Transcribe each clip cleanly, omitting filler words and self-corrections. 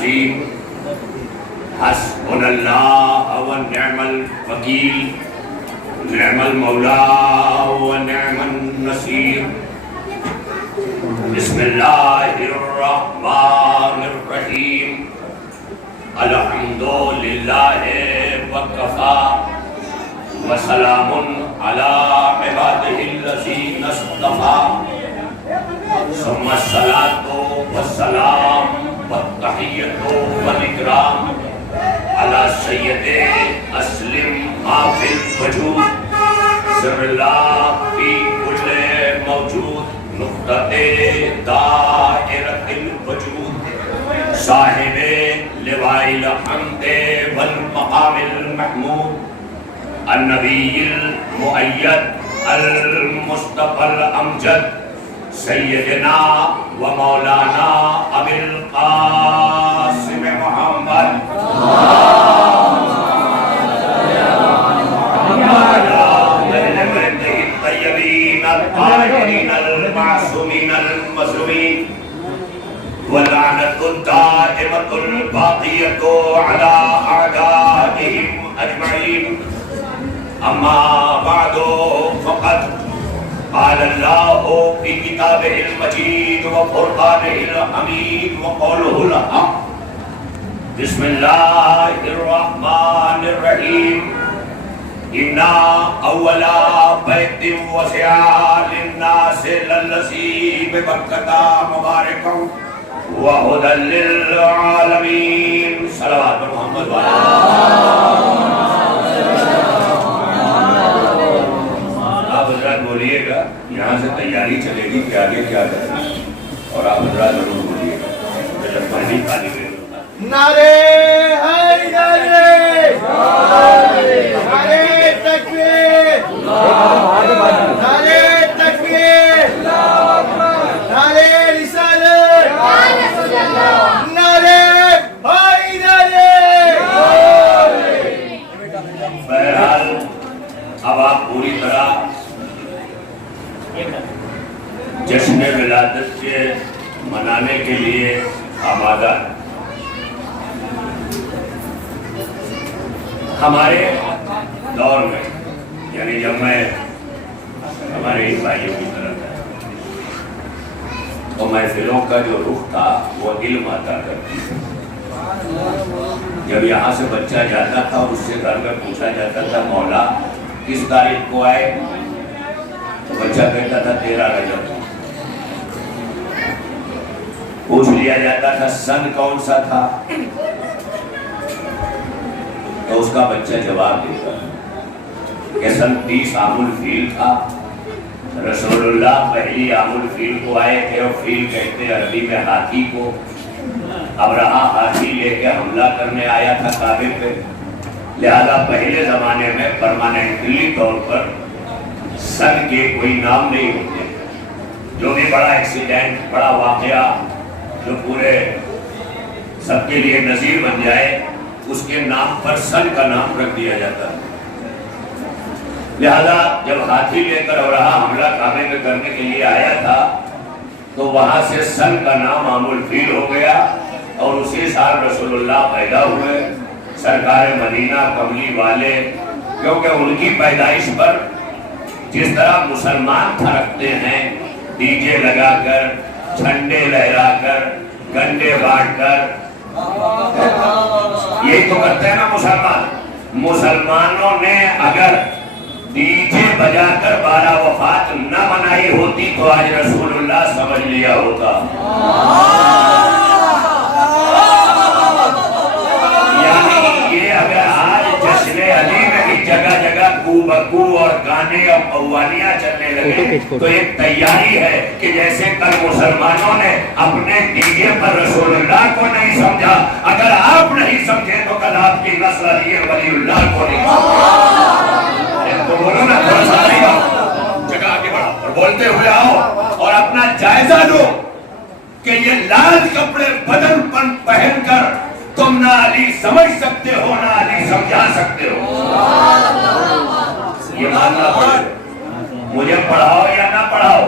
العظیم حسبنا اللہ ونعم الوکیل نعم المولا ونعم النصیر بسم اللہ الرحمن الرحیم الحمد للہ وکفا وسلام علی عبادہ الذین اصطفی ثم الصلاة والسلام والتحیۃ والاکرام علی سید اسلم ما فی الوجود سر اللہ فی کل موجود نقطۃ دائرۃ الوجود صاحب لواء الحمد والمقام المحمود النبی المؤید المصطفى الامجد سیدنا و مولانا ابی القاسم محمد الطیبین الطاہرین المعصومین المظلومین واللعنۃ الدائمۃ الباقیۃ علی اعدائهم اجمعین اما بعد فقد قال اللہ فی کتابہ المجید وفرقانہ الحمید وقولہ الحق بسم اللہ الرحمن الرحیم انا اول بیت وسع للناس للذی ببکۃ مبارکا وہدی للعالمین صلوات محمد وعلی آپ حضرات بولیے گا یہاں سے تیاری چلے گی کہ آگے کیا کرنا اور آپ حضرات ضرور بولیے گا جب پانی خالی ہوئے نعرے حیدر نعرے تکبیر نعرے تکبیر نعرے رسالت نعرے حیدر بہرحال اب آپ پوری طرح جشن ولادت کے منانے کے لیے آمادہ ہیں۔ ہمارے دور میں یعنی جب میں ہمارے ان بھائیوں کی طرف ہے تو محفلوں کا جو رخ تھا وہ علم عطا کرتی ہے۔ جب یہاں سے بچہ جاتا تھا اور اس سے گھر میں پوچھا جاتا تھا مولا کس تاریخ کو آئے تو بچہ کہتا تھا 13 رجب۔ پوچھ لیا جاتا تھا سن کون سا تھا تو اس کا بچہ جواب دیتا کہ سن 30 عام الفیل تھا۔ رسول اللہ پہلی عام الفیل کو آئے تھے اور فیل کہتے عربی میں ہاتھی کو۔ ابرہا ہاتھی لے کے حملہ کرنے آیا تھا کعبے پہ، لہذا پہلے زمانے میں پرماننٹلی طور پر سن کے کوئی نام نہیں ہوتے۔ جو بھی بڑا ایکسیڈنٹ بڑا واقعہ جو پورے سب کے لیے نظیر بن جائے اس کے نام پر سن کا نام رکھ دیا جاتا ہے۔ لہذا جب ہاتھی لے کر ابرہا حملہ کعبے میں کرنے کے لیے آیا تھا تو وہاں سے سن کا نام عام الفیل ہو گیا اور اسی سال رسول اللہ پیدا ہوئے سرکار مدینہ کملی والے، کیونکہ ان کی پیدائش پر جس طرح مسلمان تھرکتے ہیں ڈی جے لگا کر جھنڈے لہرا کر گنڈے بانٹ کر، یہی تو کرتے ہیں نا مسلمان۔ مسلمانوں نے اگر ڈی جے بجا کر 12 وفات نہ منائی ہوتی تو آج رسول اللہ سمجھ لیا ہوتا۔ یعنی یہ اگر آج جشن علی میں بھی جگہ جگہ کو بکو اور گانے اور قوالیاں چلنے لگے تو ایک تیاری ہے کہ جیسے کل مسلمانوں نے اپنے ڈی جے پر رسول اللہ کو نہیں سمجھا، اگر آپ نہیں سمجھے تو کل آپ کی نسل علی ولی اللہ کو نہیں سمجھا۔ تو بولو نا تھوڑا سا نہیں بات جگہ آگے بڑھا اور بولتے ہوئے آؤ اور اپنا جائزہ لو کہ یہ لال کپڑے بدن پر پہن کر تم نہ علی سمجھ سکتے ہو نہ علی سمجھا سکتے ہو۔ یہ ماننا پڑے، مجھے پڑھاؤ یا نہ پڑھاؤ۔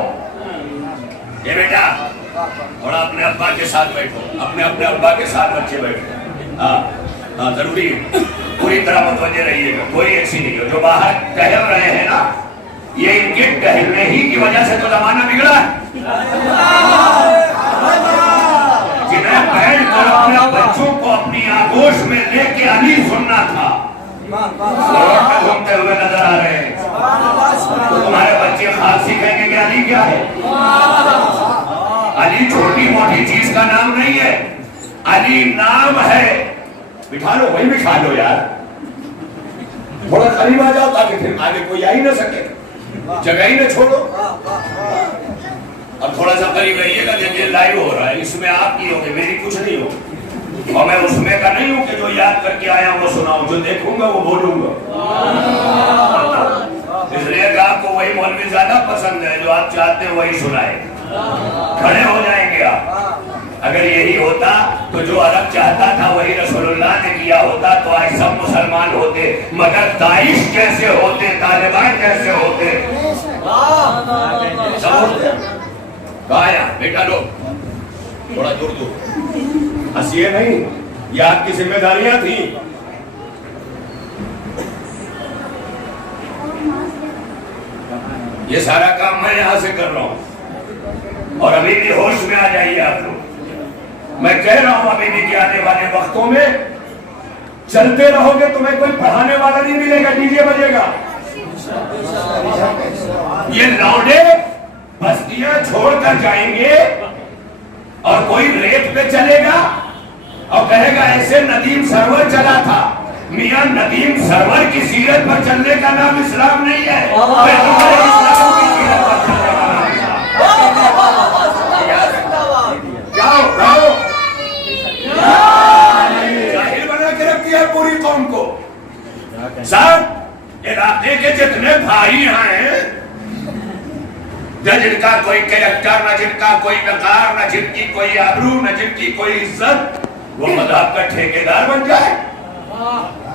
یہ بیٹا اور اپنے ابا کے ساتھ بیٹھو، اپنے ابا کے ساتھ بچے بیٹھو. ہاں ضروری ہے، پوری طرح متوجہ رہیے گا، کوئی ایسی نہیں ہو. جو باہر ٹہل رہے ہیں نا، یہ ان کے ٹہلنے ہی کی وجہ سے تو زمانہ بگڑا ہے. جنہیں بیٹھ کر اپنے بچوں کو اپنی آگوش میں لے کے علی سننا تھا، گھومتے ہوئے نظر آ رہے ہیں. تمہارے بچے خاص سیکھیں گے کہ علی کیا ہے. علی چھوٹی موٹی چیز کا نام نہیں ہے، علی نام ہے. بٹھا لو، وہی بٹھا لو یار، تھوڑا قریب آ جاؤ تاکہ پھر آگے کوئی آ ہی نہ سکے، جگہ ہی نہ چھوڑو. اب تھوڑا سا قریب رہیے گا، جب یہ لائیو ہو رہا ہے، اس میں آپ کی ہوگی، میری کچھ نہیں ہوگی. اور میں اس میں کا نہیں ہوں کہ جو یاد کر کے آیا وہ سناؤں، جو دیکھوں گا وہ بولوں گا. اس لیے کہ آپ کو وہی مولوی زیادہ پسند ہے، جو آپ چاہتے ہیں وہی سنائے. کھڑے ہو جائیں گے آپ. اگر یہی ہوتا تو جو عرب چاہتا تھا وہی رسول اللہ نے کیا ہوتا تو آج سب مسلمان ہوتے. مگر داعش کیسے ہوتے، طالبان کیسے ہوتے. بیٹا لو تھوڑا دور دور، ہنسیے نہیں، یہ آپ کی ذمہ داریاں تھیں. یہ سارا کام میں یہاں سے کر رہا ہوں. اور ابھی بھی ہوش میں آ جائیے آپ لوگ. میں کہہ رہا ہوں ابھی بھی کہ آنے والے وقتوں میں چلتے رہو گے تمہیں کوئی پڑھانے والا نہیں ملے گا، ڈی جے بجے گا. یہ لوڈے بستیاں چھوڑ کر جائیں گے اور کوئی ریت پہ چلے گا اور کہے گا ایسے ندیم سرور چلا تھا. میاں ندیم سرور کی سیرت پر چلنے کا نام اسلام نہیں ہے، اسلام کی سیرت پر چلنے کا نام ظاہر بنا کے رکھتی ہے پوری قوم کو. سب علاقے کے جتنے بھائی ہیں، جن کا کوئی کریکٹر، نہ جن کا کوئی وقار، نہ جن کی کوئی آبرو، نہ جن کی کوئی عزت، وہ مذہب کا ٹھیکیدار بن جائے.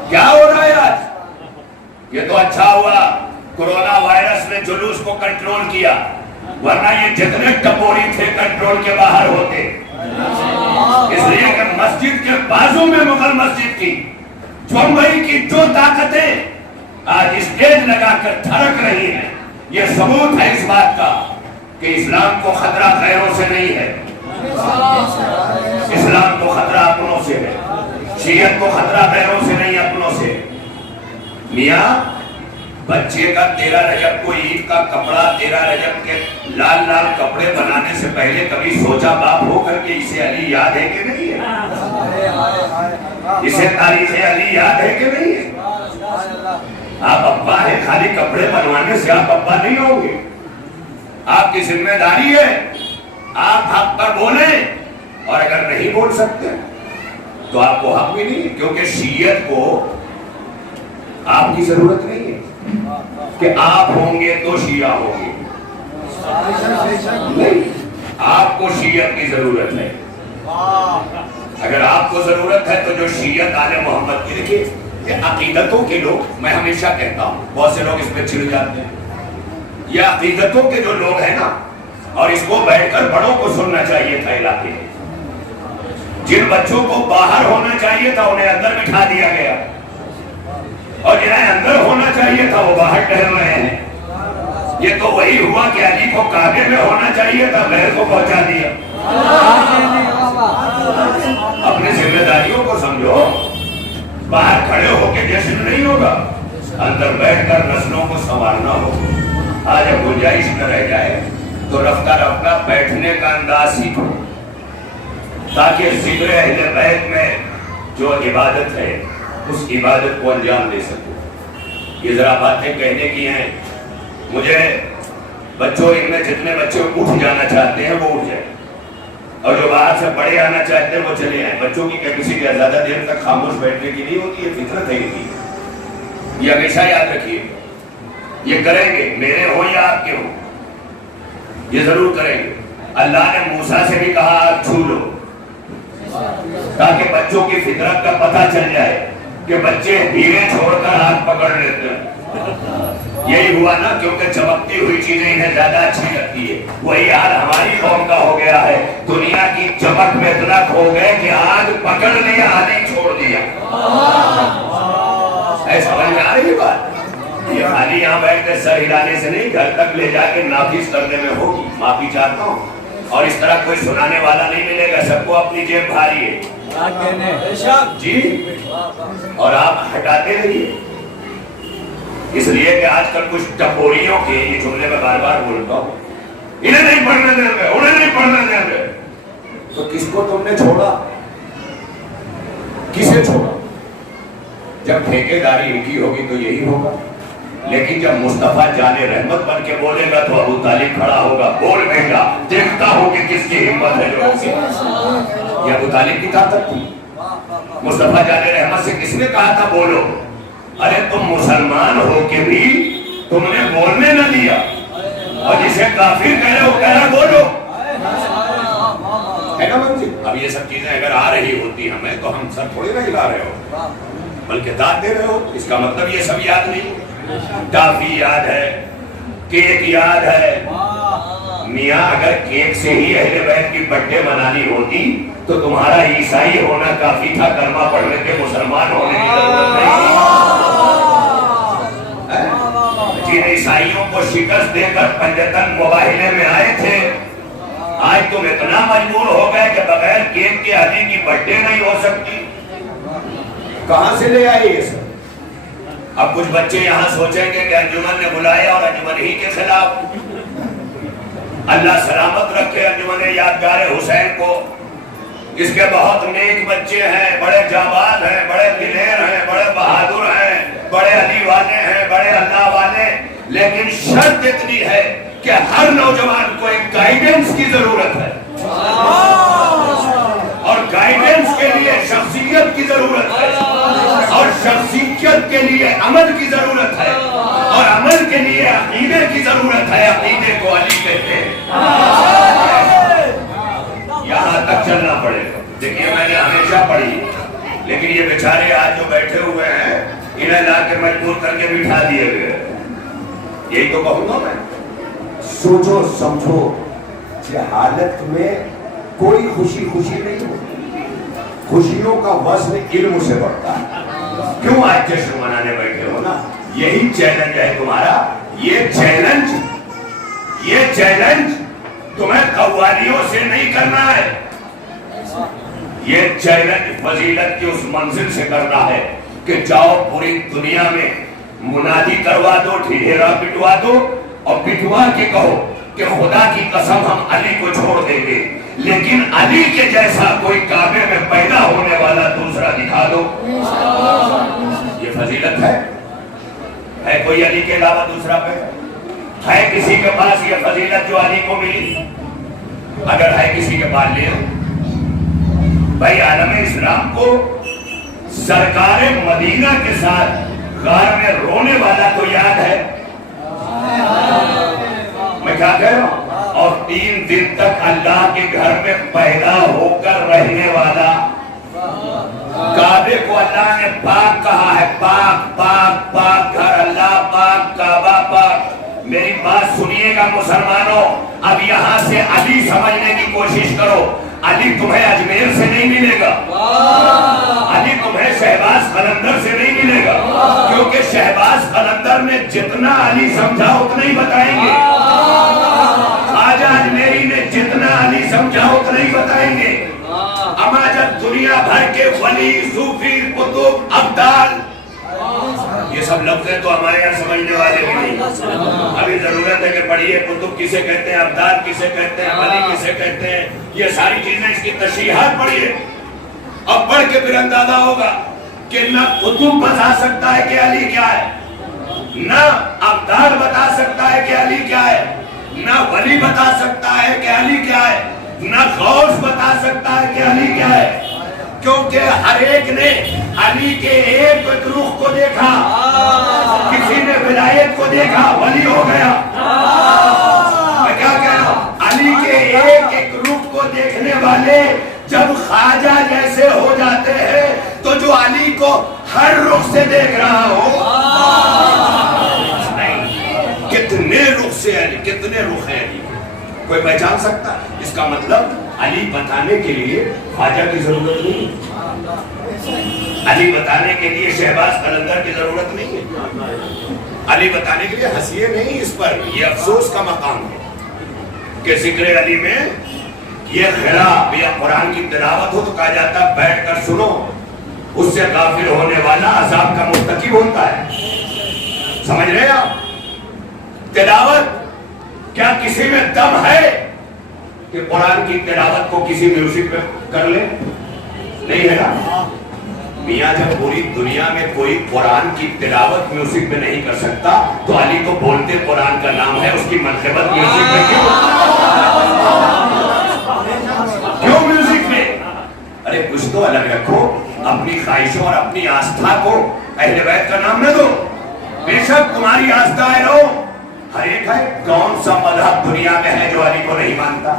کیا ہو رہا ہے آج؟ یہ تو اچھا ہوا کورونا وائرس نے جلوس کو کنٹرول کیا، ورنہ یہ جتنے ٹپوری تھے کنٹرول کے باہر ہوتے. اس لیے کہ مسجد کے بازو میں مغل مسجد کی چومبئی کی جو طاقتیں آج اسٹیج لگا کر تھرک رہی ہیں، یہ ثبوت ہے اس بات کا کہ اسلام کو خطرہ غیروں سے نہیں ہے، اسلام کو خطرہ اپنوں سے ہے. شیعت کو خطرہ غیروں سے نہیں، اپنوں سے. میاں بچے کا 13 رجب کو عید کا کپڑا، 13 رجب کے لال لال کپڑے بنانے سے پہلے کبھی سوچا باپ ہو کر کہ اسے علی یاد ہے کہ نہیں ہے؟ اسے تاریخ علی یاد ہے کہ نہیں ہے؟ آپ ابا ہیں، خالی کپڑے بنوانے سے آپ ابا نہیں ہوں گے. آپ کی ذمہ داری ہے آپ حق پر بولیں، اور اگر نہیں بول سکتے تو آپ کو حق بھی نہیں ہے، کیونکہ شیعت کو آپ کی ضرورت نہیں ہے کہ آپ ہوں گے تو شیعہ ہوں گے. نہیں، آپ کو شیعت کی ضرورت ہے. اگر آپ کو ضرورت ہے تو جو شیعت آل محمد کی، دیکھیے یہ عقیدتوں کے لوگ، میں ہمیشہ کہتا ہوں، بہت سے لوگ اس پہ چڑ جاتے ہیں. یہ عقیدتوں کے جو لوگ ہیں نا، اور اس کو بیٹھ کر بڑوں کو سننا چاہیے تھا. علاقے جن بچوں کو باہر ہونا چاہیے تھا انہیں اندر بٹھا دیا گیا، اور جنہیں اندر ہونا چاہیے تھا وہ باہر ٹہل رہے ہیں. یہ تو وہی ہوا کہ علی کو کعبے میں ہونا چاہیے تھا، غیر کو پہنچا دیا. اپنی ذمہ داریوں کو سمجھو. باہر کھڑے ہو کے جشن نہیں ہوگا، اندر بیٹھ کر نسلوں کو سنوارنا ہوگا. آج اب گنجائش میں رہ جائے تو رفتہ رفتہ بیٹھنے کا انداز سیکھو، تاکہ ذکر اہل بیت میں جو عبادت ہے اس عبادت کو انجام دے سکو. یہ ذرا باتیں کہنے کی ہیں. مجھے بچوں، ان میں جتنے بچے اٹھ جانا چاہتے ہیں وہ اٹھ جائیں، اور جو باہر سے بڑے آنا چاہتے ہیں وہ چلے آئیں. بچوں کی کیپیسٹی زیادہ دیر تک خاموش بیٹھنے کی نہیں ہوتی، یہ فطرت ہے ان کی. یہ ہمیشہ یاد رکھیے. یہ کریں گے، میرے ہو یا آپ کے ہو، یہ ضرور کریں گے. اللہ نے موسیٰ سے بھی کہا آپ چھو لو، تاکہ بچوں کی فطرت کا پتہ چل جائے کہ بچے ہیرے چھوڑ کر ہاتھ پکڑ لیتے ہیں. یہی ہوا نا، کیونکہ چمکتی ہوئی چیزیں انہیں زیادہ اچھی لگتی ہے. وہی حال ہماری قوم کا ہو گیا ہے. دنیا کی چمک میں اتنا کھو گئے کہ آگ پکڑ لیا علی چھوڑ دیا. سمجھ میں آ رہی بات؟ یہ خالی یہاں بیٹھ کے سر ہلانے سے نہیں، گھر تک لے جا کے نافذ کرنے میں ہوگی. معافی چاہتا ہوں. اور اس طرح کوئی سنانے والا نہیں ملے گا، سب کو اپنی جیب بھاری ہے جی، اور آپ ہٹاتے رہیے. اس لیے کہ آج کل کچھ ٹپوریوں کے یہ جملے میں بار بار بولتا ہوں، انہیں نہیں پڑھنے دیں گے، انہیں نہیں پڑھنے دیں گے. تو کس کو تم نے چھوڑا؟ کسے چھوڑا؟ جب ٹھیکیداری ان کی ہوگی تو یہی ہوگا. لیکن جب مصطفیٰ جان رحمت بن کے بولے گا تو ابو طالب کھڑا ہوگا، بول دے گا، دیکھتا ہوں کہ کس کی ہمت ہے جو ہوگی. یہ ابو طالب کی طاقت تھی. مصطفیٰ جان رحمت سے کس نے کہا تھا بولو؟ ارے تم مسلمان ہو کے بھی تم نے بولنے نہ دیا، اور جسے کافر کہہ رہے ہو کہہ رہا بولو. ہے نا منجی؟ اب یہ سب چیزیں اگر آ رہی ہوتی ہمیں تو ہم سر تھوڑے نہ ہلا رہے ہو، بلکہ داد دے رہے ہو. اس کا مطلب یہ سب یاد نہیں. ٹافی یاد ہے، کیک یاد ہے. میاں اگر کیک سے ہی اہل بیت کی برتھڈے منانی ہوتی تو تمہارا عیسائی ہونا کافی تھا، کلمہ پڑھنے کے مسلمان ہونے کی ضرورت نہیں. جن عیسائیوں کو شکست دے کر پنجتن مباہلے میں آئے تھے، آج تم اتنا مجبور ہو گئے کہ بغیر کیک کے علی کی برتھڈے نہیں ہو سکتی. کہاں سے لے آئے یہ سب؟ اب کچھ بچے یہاں سوچیں گے کہ انجمن نے بلائے اور انجمن ہی کے خلاف. اللہ سلامت رکھے انجمن یادگار حسین کو. اس کے بہت نیک بچے ہیں، بڑے جاباز ہیں، بڑے دلیر ہیں، بڑے بہادر ہیں، بڑے علی والے ہیں، بڑے اللہ والے. لیکن شرط اتنی ہے کہ ہر نوجوان کو ایک گائیڈنس کی ضرورت ہے، اور گائیڈنس کے لیے شخصیت کی ضرورت ہے، اور شخصیت کے لیے عمل کی ضرورت ہے، اور عمل کے لیے عقیدے کی ضرورت ہے. عقیدے کو علی کہتے ہیں. یہاں تک چلنا پڑے گا. دیکھیے میں نے ہمیشہ پڑھی، لیکن یہ بیچارے آج جو بیٹھے ہوئے ہیں انہیں لا کے مجبور کر کے بٹھا دیے گئے. یہی تو کہوں گا میں، سوچو سمجھو جہالت میں کوئی خوشی نہیں ہوتی. خوشیوں کا وزن علم سے بڑھتا ہے. کیوں آج جشن منانے بیٹھے ہو نا؟ یہی چیلنج ہے تمہارا. یہ چیلنج تمہیں قوالیوں سے نہیں کرنا ہے. یہ چیلنج فضیلت کی اس منزل سے کرنا ہے کہ جاؤ پوری دنیا میں منادی کروا دو، ڈھیرا پٹوا دو، اور پٹوا کے کہو کہ خدا کی قسم ہم علی کو چھوڑ دیں گے، لیکن علی کے جیسا کوئی کعبے میں پیدا ہونے والا دوسرا دکھا دو. یہ فضیلت ہے کوئی علی کے علاوہ دوسرا پیدا؟ ہے کسی کے پاس یہ فضیلت جو علی کو ملی؟ اگر ہے کسی کے پاس لے. بھائی عالم اسلام کو سرکار مدینہ کے ساتھ غار میں رونے والا تو یاد ہے؟ میں کیا کہہ رہا ہوں؟ اور 3 دن تک اللہ کے گھر میں پیدا ہو کر رہنے والا. کعبے کو اللہ نے پاک کہا ہے، پاک پاک پاک گھر اللہ پاک، کعبہ پاک. میری بات سنیے گا مسلمانوں، اب یہاں سے علی سمجھنے کی کوشش کرو. علی تمہیں اجمیر سے نہیں ملے گا، علی تمہیں شہباز قلندر سے نہیں ملے گا، کیونکہ شہباز قلندر نے جتنا علی سمجھا اتنا ہی بتائیں گے. خواجہ اجمیری نے جتنا علی سمجھا اتنا ہی بتائیں گے. اما جب دنیا بھر کے ولی، صوفی، قطب، ابدال، یہ سب لفظیں تو ہمارے یہاں سمجھنے والے بھی نہیں. ابھی ضرورت ہے کہ پڑھیے قطب کسے کہتے ہیں، ابدال کسے کہتے ہیں، ولی کسے کہتے ہیں. یہ ساری چیزیں اس کی تشریحات پڑھیے، اب پڑھ کے پھر اندازہ ہوگا کہ نہ قطب بتا سکتا ہے کہ علی کیا ہے، نہ ابدال بتا سکتا ہے کہ علی کیا ہے، نہ ولی بتا سکتا ہے کہ علی کیا ہے، نہ غوث بتا سکتا ہے کہ علی کیا ہے. کیونکہ ہر ایک نے علی کے ایک رخ کو دیکھا. کسی نے ولایت کو دیکھا، ولی ہو گیا. میں کیا کہہ رہا ہوں؟ علی کے ایک رخ کو دیکھنے والے جب خواجہ جیسے ہو جاتے ہیں تو جو علی کو ہر رخ سے دیکھ رہا ہو سے علی, کتنے رخ ہیں علی, کوئی پہچان سکتا ہے؟ اس کا مطلب علی بتانے کے لیے خواجہ کی ضرورت نہیں, علی بتانے کے لیے شہباز قلندر کی ضرورت نہیں ہے, علی بتانے کے لیے ہنسیے نہیں اس پر, یہ افسوس کا مقام ہے کہ ذکر علی میں یہ خلاف یا قرآن کی تلاوت ہو تو کہا جاتا ہے بیٹھ کر سنو, اس سے غافل ہونے والا عذاب کا مرتکب ہوتا ہے. سمجھ رہے آپ؟ تلاوت کیا کسی میں دم ہے کہ قرآن کی تلاوت کو کسی میوزک میں کر لے؟ نہیں ہے نا میاں. جب پوری دنیا میں کوئی قرآن کی تلاوت میوزک میں نہیں کر سکتا تو علی تو بولتے قرآن کا نام ہے, اس کی منقبت میوزک میں کیوں میوزک میں؟ ارے کچھ تو الگ رکھو, اپنی خواہشوں اور اپنی آستھا کو اہل بیت کا نام نہ دو. بے شک تمہاری آستھا ہے رو, ہر ایک ہے. کون سا مذہب دنیا میں ہے جو علی کو نہیں مانتا؟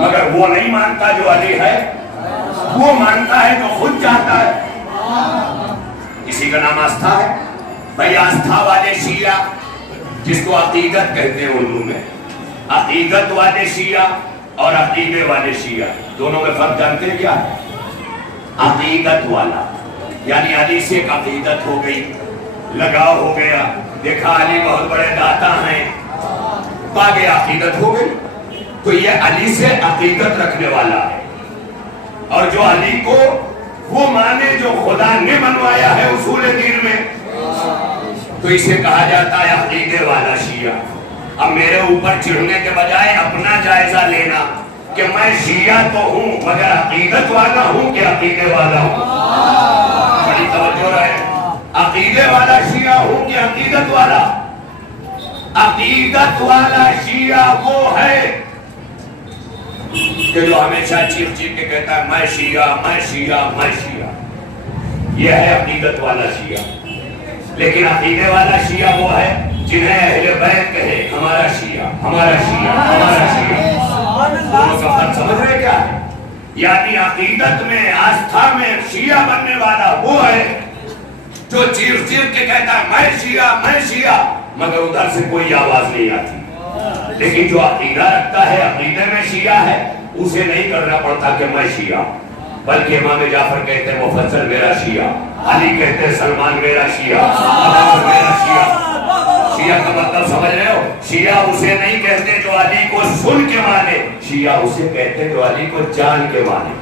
مگر وہ نہیں مانتا جو علی ہے, وہ مانتا ہے جو خود چاہتا ہے. اسی کا نام آستھا ہے. بھائی آستھا والے شیعہ, جس کو عقیدت کہتے ہیں اردو میں, عقیدت والے شیعہ اور عقیدے والے شیعہ, دونوں میں فرق جانتے ہیں کیا ہے؟ عقیدت والا یعنی علی سے ایک عقیدت ہو گئی, لگاؤ ہو گیا, دیکھا علی بہت بڑے داتا ہیں, پا گیا, عقیدت ہو گئی. تو یہ علی سے عقیدت رکھنے والا ہے, اور جو علی کو وہ مانے جو خدا نے منوایا ہے اصول دین میں, تو اسے کہا جاتا ہے عقیدے والا شیعہ. اب میرے اوپر چڑھنے کے بجائے اپنا جائزہ لینا کہ میں شیعہ تو ہوں مگر عقیدت والا ہوں کہ عقیدے والا ہوں. بڑی توجہ رہے, عقیدے والا شیعہ ہوں کہ عقیدت والا. عقیدت والا شیعہ وہ ہے کہ جو ہمیشہ چیخ چیخ کے کہتا ہے میں شیعہ میں شیعہ میں شیعہ, یہ ہے عقیدت والا شیعہ. لیکن عقیدے والا شیعہ وہ ہے جنہیں اہل بیت کہے ہمارا شیعہ ہمارا شیعہ ہمارا شیعہ. دونوں کا فرق سمجھ رہے کیا ہے؟ یعنی عقیدت میں آستھا میں شیعہ بننے والا وہ ہے جو چیخ چیخ کے کہتا ہے میں شیعہ مگر ادھر سے کوئی آواز نہیں آتی. لیکن جو عقیدہ رکھتا ہے عقیدے میں شیعہ ہے, اسے نہیں کرنا پڑتا کہ میں شیعہ, بلکہ امام جعفر کہتے ہیں مفضل میرا شیعہ, علی کہتے ہیں سلمان میرا شیعہ, ابو میرا شیعہ. شیعہ کا مطلب سمجھ رہے ہو؟ شیعہ اسے نہیں کہتے جو علی کو سن کے مانے, شیعہ اسے کہتے جو علی کو جان کے مانے.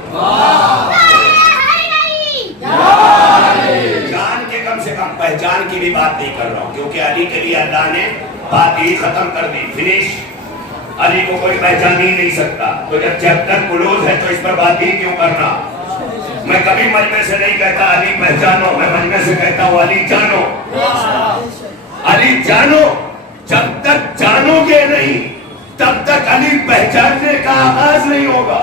جان کے کم سے کم, پہچان کی بھی بات نہیں کر رہا ہوں, کیونکہ علی کے لیے اللہ نے بات ہی ختم کر دی, فنش. علی کو کوئی پہچان ہی نہیں سکتا, تو جب چیپٹر کلوز ہے تو اس پر بات ہی کیوں کرنا؟ میں کبھی مجمع سے نہیں کہتا علی پہچانو, میں مجمع سے کہتا ہوں علی جانو. علی جانو, جب تک جانو گے نہیں تب تک علی پہچاننے کا آغاز نہیں ہوگا.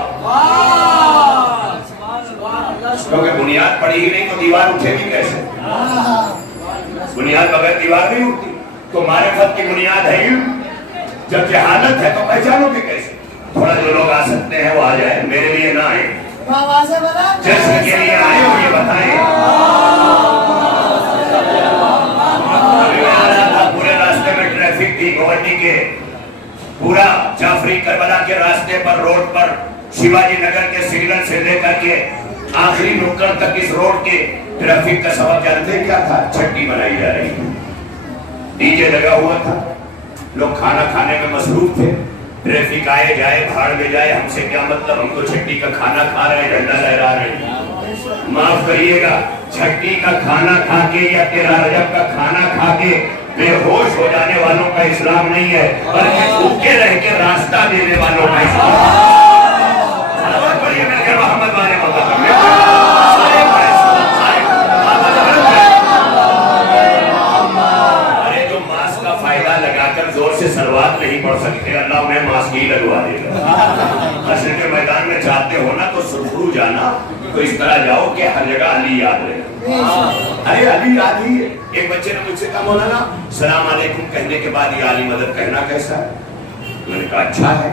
کیونکہ بنیاد پڑی ہی نہیں تو دیوار اٹھے گی کیسے؟ بنیاد بغیر دیوار نہیں اٹھتی. تو معرفت کی بنیاد ہے علم, جب جہالت ہے تو پہچانو گے کیسے؟ تھوڑا جو لوگ آ سکتے ہیں وہ آ جائیں, میرے لیے نہ آئیں, جیسے کے لیے آئے ہو یہ بتائیں. ابھی میں آ رہا تھا, پورے راستے میں ٹریفک تھی گوہاٹی کے, پورا جعفری کربلا کے راستے پر روڈ پر شیواجی نگر کے سگنل سے لے کر کے آخری نکڑ تک اس روڈ کے ٹریفک کا سبب جانتے کیا تھا؟ چھٹی بنائی جا رہی تھی, ڈی جے لگا ہوا تھا, لوگ کھانا کھانے میں مصروف تھے. ٹریفک آئے جائے بھاڑ میں جائے, ہم سے کیا مطلب, ہم تو چھٹی کا کھانا کھا رہے ہیں, جھنڈا لہرا رہے ہیں. معاف کریے گا, چھٹی کا کھانا کھا کے یا تیرہ رجب کا کھانا کھا کے بے ہوش ہو جانے والوں کا اسلام نہیں ہے, بلکہ بھوکے رہ کے راستہ دینے والوں کا اسلام ہے. محمد والے ارے جو ماسک کا فائدہ لگا کر زور سے سلوات نہیں پڑھ سکتے, اللہ انہیں ماسک ہی لگوا دے گا. حشر کے میدان میں چاہتے ہو نا تو سرخرو جانا, تو اس طرح جاؤ کہ ہر جگہ علی یاد رہے. ارے علی یاد ہی ہے. ایک بچے نے مجھ سے کہا مولانا سلام علیکم کہنے کے بعد یہ علی مدد کہنا کیسا ہے؟ میں نے کہا اچھا ہے,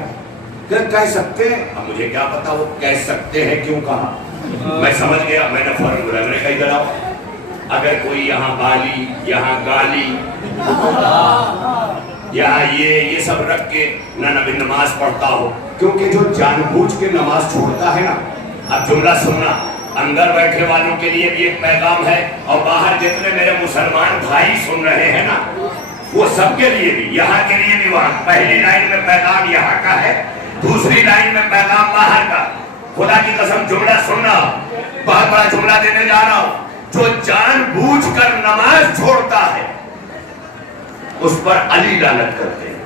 کہہ سکتے ہیں. اب مجھے کیا پتا وہ کہہ سکتے ہیں کیوں کہا, میں سمجھ گیا. میں نے فوراً بولا, میں نے کہا ادھر آؤ, اگر کوئی یہاں بالی یہاں گالی यहाँ ये सब रख के नबी नमाज पढ़ता हो, क्योंकि जो जानबूझ के नमाज छोड़ता है ना, अब जुमला सुनना, अंदर बैठे वालों के लिए भी एक पैगाम है और बाहर जितने मेरे मुसलमान भाई सुन रहे हैं ना, वो सबके लिए भी, यहाँ के लिए भी। वहाँ पहली लाइन में पैगाम यहाँ का है, दूसरी लाइन में पैगाम बाहर का। खुदा की कसम जुमला सुनना, बहुत बड़ा जुमला देने जा रहा हूँ। जो जानबूझकर नमाज छोड़ता है उस पर अली लानत करते हैं।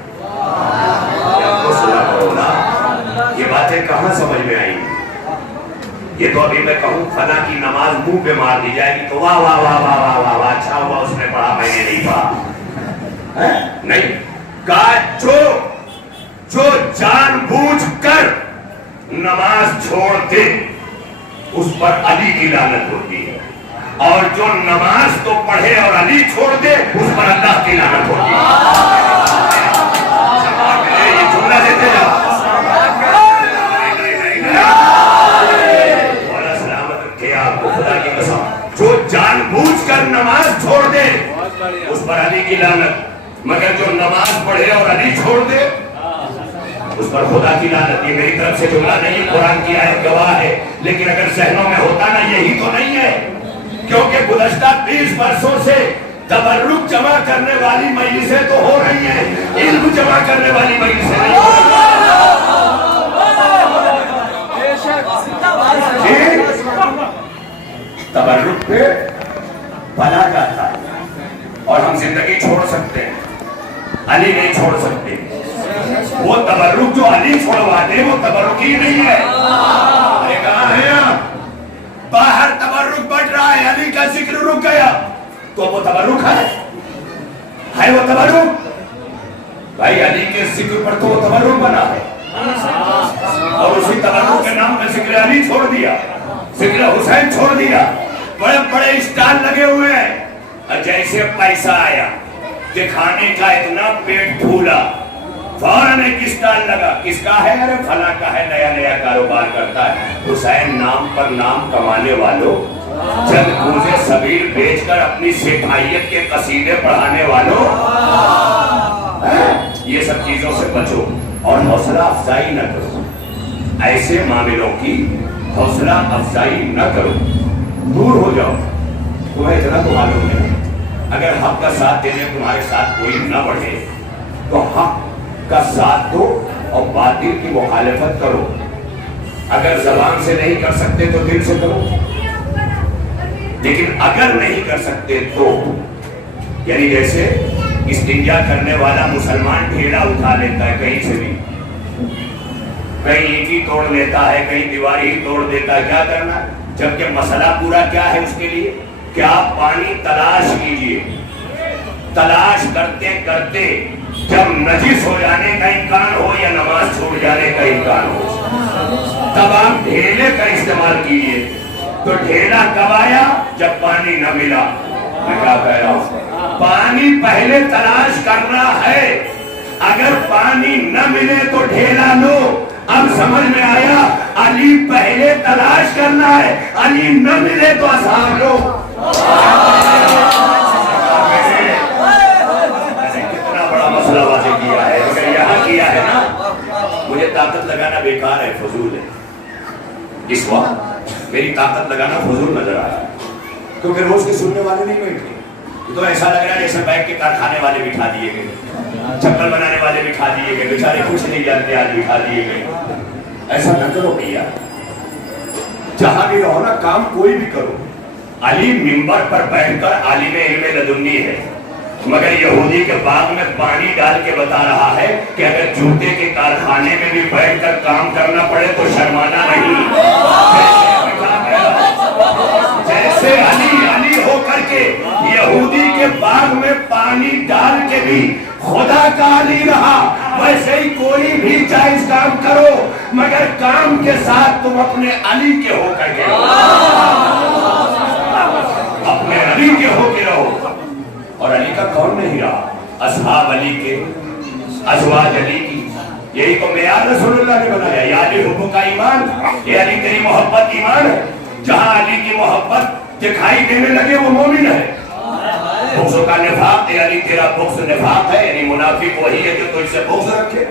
ये बातें कहाँ समझ में आई? ये तो अभी मैं कहूँ फला की नमाज मुंह पे मार दी जाएगी तो वाह वाह वाह वाह वाह वाह वाह, अच्छा हुआ उसने पढ़ा मैंने नहीं पढ़ा। नहीं कहा, जो जानबूझकर नमाज छोड़ दे उस पर अली की लानत होती है, और जो नमाज तो पढ़े और अली छोड़ दे उस पर अल्लाह की लानत होती है। ये जुमला देते जाओ। आपको खुदा की कसम, जो जानबूझकर नमाज छोड़ दे उस पर अली की लानत, मगर जो नमाज पढ़े और अली छोड़ दे उस पर खुदा की लानत। ये मेरी तरफ से जुमला नहीं है, कुरान की आयत गवाह है। लेकिन अगर जहनों में होता ना, यही तो नहीं है, क्योंकि गुज़श्ता 20 वर्षों से तबर्रुक जमा करने वाली मजलिसें तो हो रही हैं, इल्म जमा करने वाली मजलिसें नहीं हो रही। तबर्रुक पे भला जाता है और हम जिंदगी छोड़ सकते हैं, अली नहीं छोड़ सकते। वो तबर्रुक जो अली छोड़वाते वो तबर्रुक ही नहीं है। अरे कहाँ है आप? बाहर तबर्रुक बढ़ रहा है, अली का जिक्र रुक गया तो वो तबर्रुक है वो तबर्रुक? भाई अली के जिक्र पर तो वो तबर्रुक बना है, और उसी तबर्रुक के नाम पे जिक्र अली छोड़ दिया, जिक्र हुसैन छोड़ दिया। बड़े बड़े स्टाल लगे हुए हैं, जैसे पैसा आया दिखाने का इतना पेट फूला, फौरन एक स्टाल लगा, किसका है? अरे फला का है, नया नया कारोबार करता है। हुसैन नाम पर नाम कमाने वालों, जब पूजे सबीर बेचकर अपनी सिपाहियत के कसीदे पढ़ाने वालों, ये सब चीजों से बचो और हौसला अफजाई न करो। ऐसे मामलों की हौसला अफजाई न करो, दूर हो जाओ। तुम्हें इतना तो मालूम है, अगर हक का साथ देने तुम्हारे साथ कोई न बढ़े तो हक का साथ दो और बातिल की मुखालिफत करो। अगर जबान से नहीं कर सकते तो दिल से करो, लेकिन अगर नहीं कर सकते तो, यानी जैसे इस्तिंजा करने वाला मुसलमान ढेला उठा लेता है कहीं से भी, कहीं ईंट ही तोड़ लेता है, कहीं दीवार ही तोड़ देता है, क्या करना? जबकि मसला पूरा क्या है उसके लिए? क्या पानी तलाश कीजिए, तलाश करते करते जब नजिस हो जाने का इम्कान हो या नमाज छूट जाने का इम्कान हो, तब आप ढेले का इस्तेमाल कीजिए। तो ढेला कब आया? जब पानी न मिला। मैं क्या कह रहा हूं? पानी पहले तलाश करना है, अगर पानी न मिले तो ढेला लो। अब समझ में आया, अली पहले तलाश करना है, अली न मिले तो आसान लो। कितना बड़ा मसला वाजे किया है, मगर यहाँ किया है ना, मुझे ताकत लगाना बेकार है, फजूल है। इस वक्त मेरी ताकत लगाना फजूल नजर आ रहा है, क्योंकि रोज के सुनने वाले नहीं बैठे। तो ऐसा लग रहा है जैसे बैग के कारखाने वाले बिठा दिए गए, चप्पल बनाने वाले बिठा दिए गए, बेचारे कुछ नहीं जानते आज बिठा दिए गए। ऐसा न करो भैया, जहां भी रहो ना, काम कोई भी करो। अली मिंबर पर बैठकर आलिम इल्म लदुन्नी है, मगर यहूदी के बाग में पानी डाल के बता रहा है कि अगर जूते के कारखाने में भी बैठकर काम करना पड़े तो शर्माना नहीं। जैसे अली होकर के यहूदी के बाग में पानी डाल के भी खुदा का अली रहा, वैसे ही कोई भी जायज काम करो, मगर काम के साथ तुम अपने अली के होकर के अपने अली के होके रहो। और अली का कौन नहीं रहा? असहाब अली के, अज़वाज अली की, यही को मेयार रसूलुल्लाह ने बनाया। या अली हुब्बु का ईमान, ये अली तेरी मोहब्बत ईमान है। जहां अली की मोहब्बत दिखाई देने लगे वो मोमिन है। बुग़्ज़ का निफाक यानी तेरा बुग़्ज़ निफाक है, यानी मुनाफिक वही है जो तुझसे बुग़्ज़ रखे।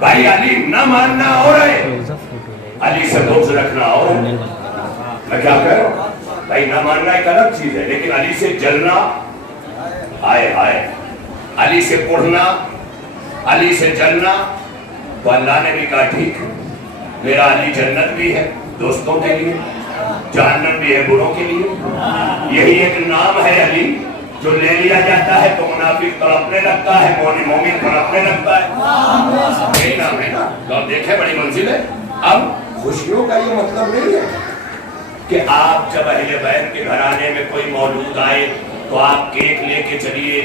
भाई अली न मानना और है, अली से बुग़्ज़ रखना और है। मैं क्या कह रहा हूँ भाई, न मानना एक अलग चीज है, लेकिन अली से जलना, हाय हाय, अली से कुढ़ना, अली से जलना, तो अल्लाह ने भी कहा ठीक, मेरा अली जन्नत भी है दोस्तों के लिए, जहन्नम भी है बुरों के लिए। यही एक नाम है अली, जो ले लिया जाता है तो मुनाफिक तड़पने लगता है, मोमिन तड़पने लगता है। यही नाम है ना, तो आप देखें बड़ी मंजिल है। अब खुशियों का ये मतलब नहीं है कि आप जब अहले बैत के घराने में कोई मौजूद आए तो आप केक लेके चलिए,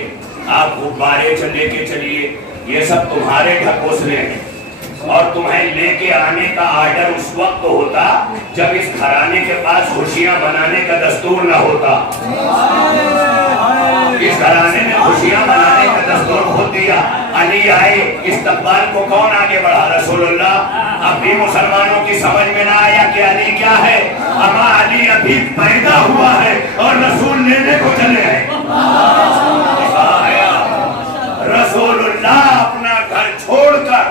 आप गुब्बारे लेके चलिए, ये सब तुम्हारे ढकोसले हैं। और तुम्हें लेके आने का आर्डर उस वक्त होता जब इस घराने के पास खुशियां मनाने का दस्तूर न होता। इस घराने में खुशियां मनाने का दस्तूर खोल दिया। अली आए, इस्तकबाल को कौन आगे बढ़ा? रसूलुल्लाह। अब भी मुसलमानों की समझ में ना आया कि अली क्या है। अमा अली अभी पैदा हुआ है और रसूल लेने को चले हैं। रसूलुल्लाह अपना घर छोड़कर,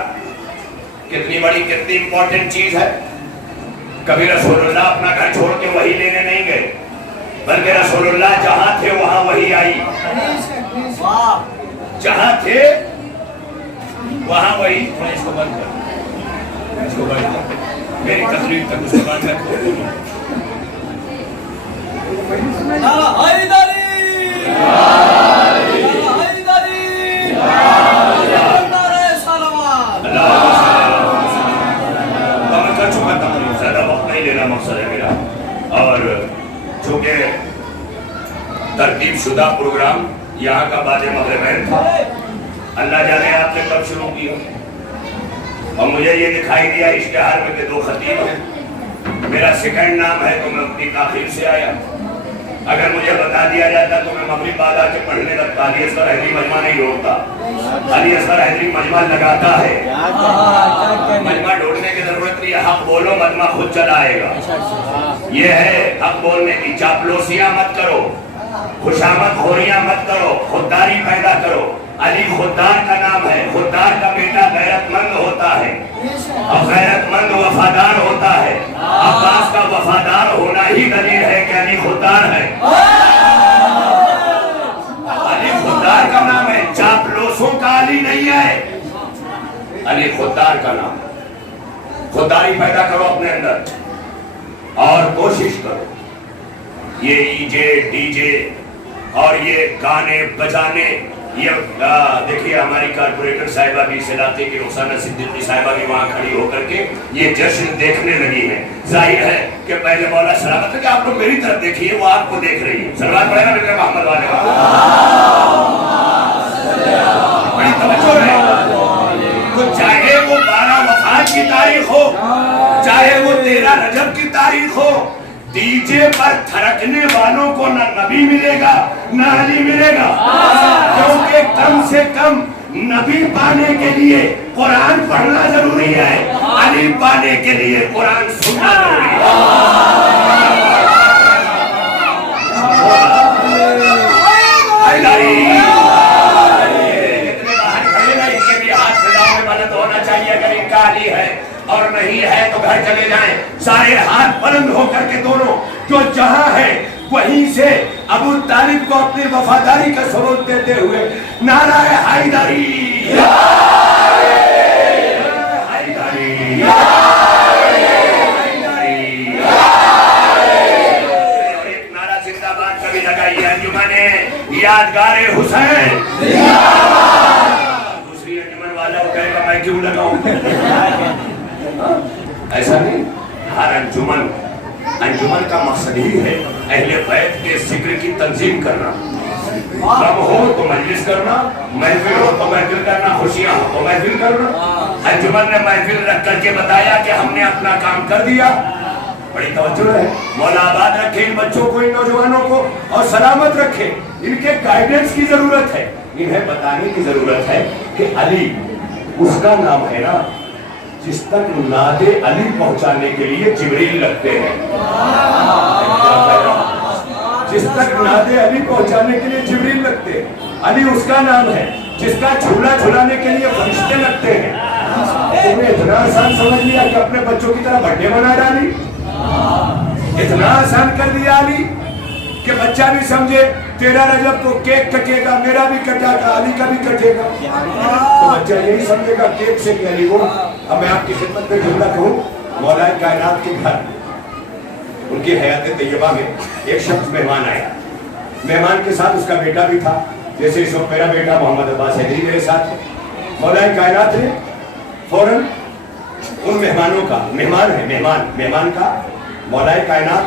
कितनी बड़ी कितनी इंपॉर्टेंट चीज है। कभी रसूलुल्लाह अपना घर छोड़ के वही लेने नहीं गए, बल्कि रसूलुल्लाह जहां थे वहां वही आई। जहां थे वहां वही। थोड़ा इसको बंद कर, इसको बंद कर, मेरी तकलीफ तक उसको बंद कर। ज्यादा वक्त नहीं लेना मकसद है मेरा, और चूंकि तरतीब शुदा प्रोग्राम यहाँ का बाद मगरिब था, अल्लाह जाने आपने कब शुरू किया, और मुझे ये दिखाई दिया इश्तिहार में कि 2 खतीब हैं। मेरा सेकंड नाम है तो मैं अपनी ताखीर से आया। अगर मुझे बता दिया जाता तो मैं मगरिब बाद आके पढ़ने लगता। अली असगर हैदरी मजमा नहीं ढूंढता, अली असगर हैदरी मजमा लगाता है। मजमा ढूंढने की जरूरत नहीं है, हक बोलो मजमा खुद चला आएगा। ये है हक बोलने की। चापलूसियां मत करो, खुशामद खोरियां मत करो, खुददारी पैदा करो। अली खुददार का नाम है। खुददार का बेटा गैरतमंद होता है और गैरतमंद वफादार होता है। अब्बास का वफादार होना ही दलील है कि अली खुददार है। अली खुददार का नाम है, चापलूसों का अली नहीं है। अली खुददार का नाम। खुददारी पैदा करो अपने अंदर और कोशिश करो। ये ईजे डीजे और ये गाने बजाने, ये देखिए हमारी कारपोरेटर साहिबा भी, इस इलाके की रुखसाना सिद्दीकी साहिबा भी वहाँ खड़ी होकर के ये जश्न देखने लगी है। जाहिर है कि पहले मौला सलामत है कि आप लोग मेरी तरफ देखिए, वो आपको देख रही है। सलमान पढ़ेगा मेरे मोहम्मद वाले, बड़ी तवज्जो है। तो चाहे वो 12 वफात की तारीख हो, चाहे वो 13 रजब की तारीख हो, डीजे पर थरकने वालों को न नबी मिलेगा न अली मिलेगा। क्योंकि कम से कम नबी पाने के लिए कुरान पढ़ना जरूरी है, अली पाने के लिए कुरान सुनना जरूरी है। जितने बाहर खड़े ना, इनके भी हाथ फिजाओं में मदद होना चाहिए। अगर इनका अली है और नहीं है तो घर चले जाएं। सारे हाथ बुलंद होकर के दोनों, जो जहां है वहीं से अबू तालिब को अपनी वफादारी का सबूत देते हुए नाराए हैदरी, एक नारा जिंदाबाद कभी लगाइए, अंजुमने यादगारे हुसैन। दूसरी अंजुमन वाला वो कहेगा मैं क्यों लगाऊं? ऐसा नहीं। हर अंजुमन का मकसद ही है अहले बैत के जिक्र की तंजीम करना। गम हो तो मजलिस करना, महफिल हो तो महफिल करना, खुशियां हो तो महफिल करना। अंजुमन ने महफिल रख करके बताया कि हमने अपना काम कर दिया। बड़ी तवज्जो है। मौला आबाद रखे इन बच्चों को, इन नौजवानों को, और सलामत रखे। इनके गाइडेंस की जरूरत है। इन्हें बताने की जरूरत है कि अली उसका नाम है ना जिस तक नादे अली पहुंचाने के लिए जिब्रील लगते हैं। जिस तक नादे अली पहुंचाने के लिए जिब्रील लगते हैं, अली उसका नाम है जिसका झूला झुलाने के लिए फरिश्ते लगते हैं। तुमने इतना आसान समझ लिया कि अपने बच्चों की तरह बर्थडे मना डाली, इतना आसान कर दिया अली कि बच्चा भी समझे 13 रजब को केक कटेगा, मेरा भी कटेगा, अली का भी कटेगा। तो बच्चा यही समझेगा केक से कि अली वो। अब मैं आपकी खिदमत में जुमला कहूँ, मौलाए कायनात के घर उनकी हयात तैयबा में एक शख्स मेहमान आया। मेहमान के साथ उसका बेटा भी था, जैसे इस वक्त मेरा बेटा मोहम्मद अब्बास हैदरी मेरे साथ है। मौलाए कायनात ने फौरन उन मेहमानों का, मेहमान है मेहमान का मौलाए कायनात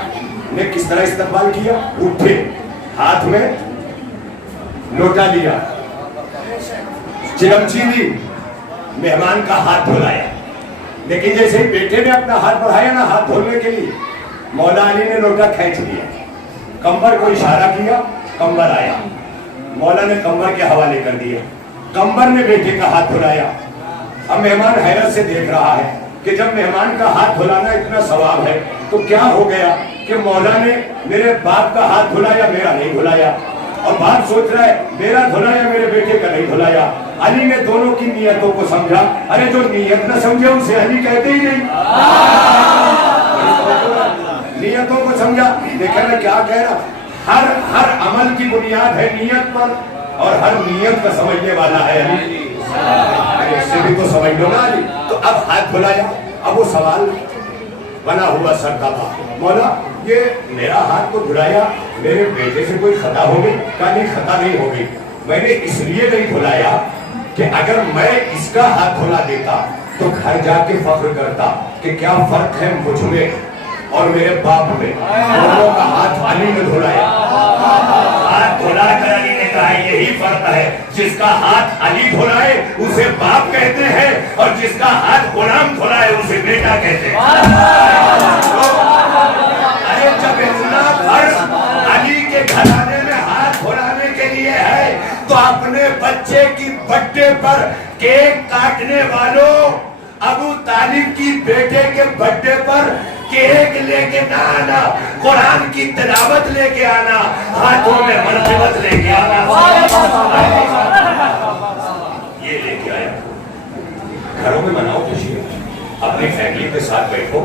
ने किस तरह इस्तकबाल किया। उठे, हाथ में लोटा लिया, चिरमची ली, मेहमान का हाथ धुलाया। लेकिन जैसे ही बेटे ने अपना हाथ बढ़ाया ना हाथ धोने के लिए, मौला अली ने लोटा खींच लिया, कंबर को इशारा किया, कंबर आया, मौला ने कंबर के हवाले कर दिया, कंबर ने बेटे का हाथ धुलाया। अब मेहमान हैरत से देख रहा है कि जब मेहमान का हाथ धुलाना इतना सवाब है तो क्या हो गया कि मौला ने मेरे बाप का हाथ धुलाया, मेरा नहीं धुलाया। और बाप सोच रहा है मेरा धुलाया, मेरे बेटे का नहीं धुलाया। अली ने दोनों की नियतों को समझा। अरे जो नियत न समझे उसे अली कहते ही नहीं। नियतों को समझा। देखा ना क्या कह रहा, हर अमल की बुनियाद है नियत पर, और हर नियत का समझने वाला है अली। इससे भी तो समझ लो ना अली। तो अब हाथ धुलाया, अब वो सवाल बना हुआ सरता था, मौला ये मेरा हाथ तो धुलाया, मेरे बेटे से कोई खता हो गई? कहा नहीं, खता नहीं हो गई। मैंने इसलिए नहीं धुलाया कि अगर मैं इसका हाथ धुला देता तो घर जाके फख्र करता कि क्या फर्क है मुझ में और मेरे बाप में। दोनों का हाथ अली ने धुलाया। हाथ धुला कर अली ने कहा यही फर्क है, जिसका हाथ अली धुलाए उसे बाप कहते हैं, और जिसका हाथ गुलाम धुलाए उसे बेटा कहते हैं। अरे जब इतना फर्क अली के घराने में हाथ धुलाने के लिए है तो अपने बच्चे की बर्थडे पर केक काटने वालों, अबू तालिब की बेटे के बर्थडे पर केक लेके ना आना, कुरान की तिलावत लेके आना, हाथों में मरतबत लेके आना। ये लेके आया। घरों में मनाओ खुशी, अपनी फैमिली के साथ बैठो,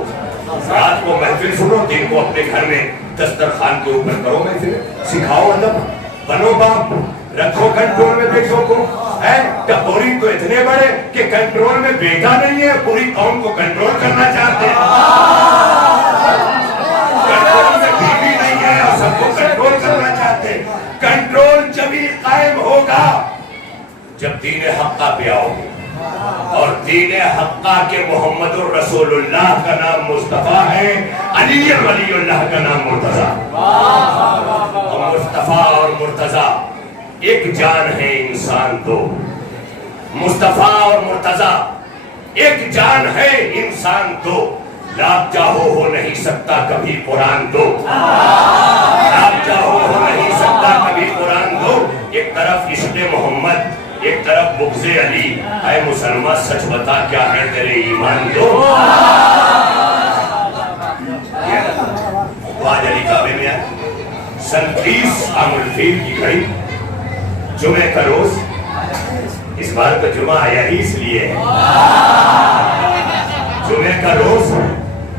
रात को महफिल सुनो, दिन को अपने घर में दस्तरखान के ऊपर करो महफिल, सिखाओ अदब, बनो बाप, रखो कंट्रोल में बेटों को। टपोरी तो इतने बड़े कि कंट्रोल में बेटा नहीं है, पूरी कौम को कंट्रोल करना चाहते हैं। कंट्रोल में बीवी नहीं है और सबको कंट्रोल करना चाहते हैं। कंट्रोल जब ही कायम होगा जब दीन हक्का पे आओगे, और दीन हक्का के मोहम्मदुर रसूलुल्लाह का नाम मुस्तफा है, अली वलीउल्लाह का नाम मुर्तजा। और मुस्तफा और मुर्तजा एक जान है, इंसान दो। मुस्तफा और मुर्तजा एक जान है, इंसान दो। लाभ चाहो हो नहीं सकता कभी कुरान दो, लाभ चाहो हो नहीं सकता कभी कुरान दो। एक तरफ इश्क़ मोहम्मद, एक तरफ बुग़्ज़ अली। ऐ मुसलमान सच बता क्या है तेरे ईमान दो। आज अली काबे में आए, सन 30 आमुल फील की घड़ी, जुमे का रोज। इस बार तो जुमा आया ही इसलिए है। जुमे का रोज,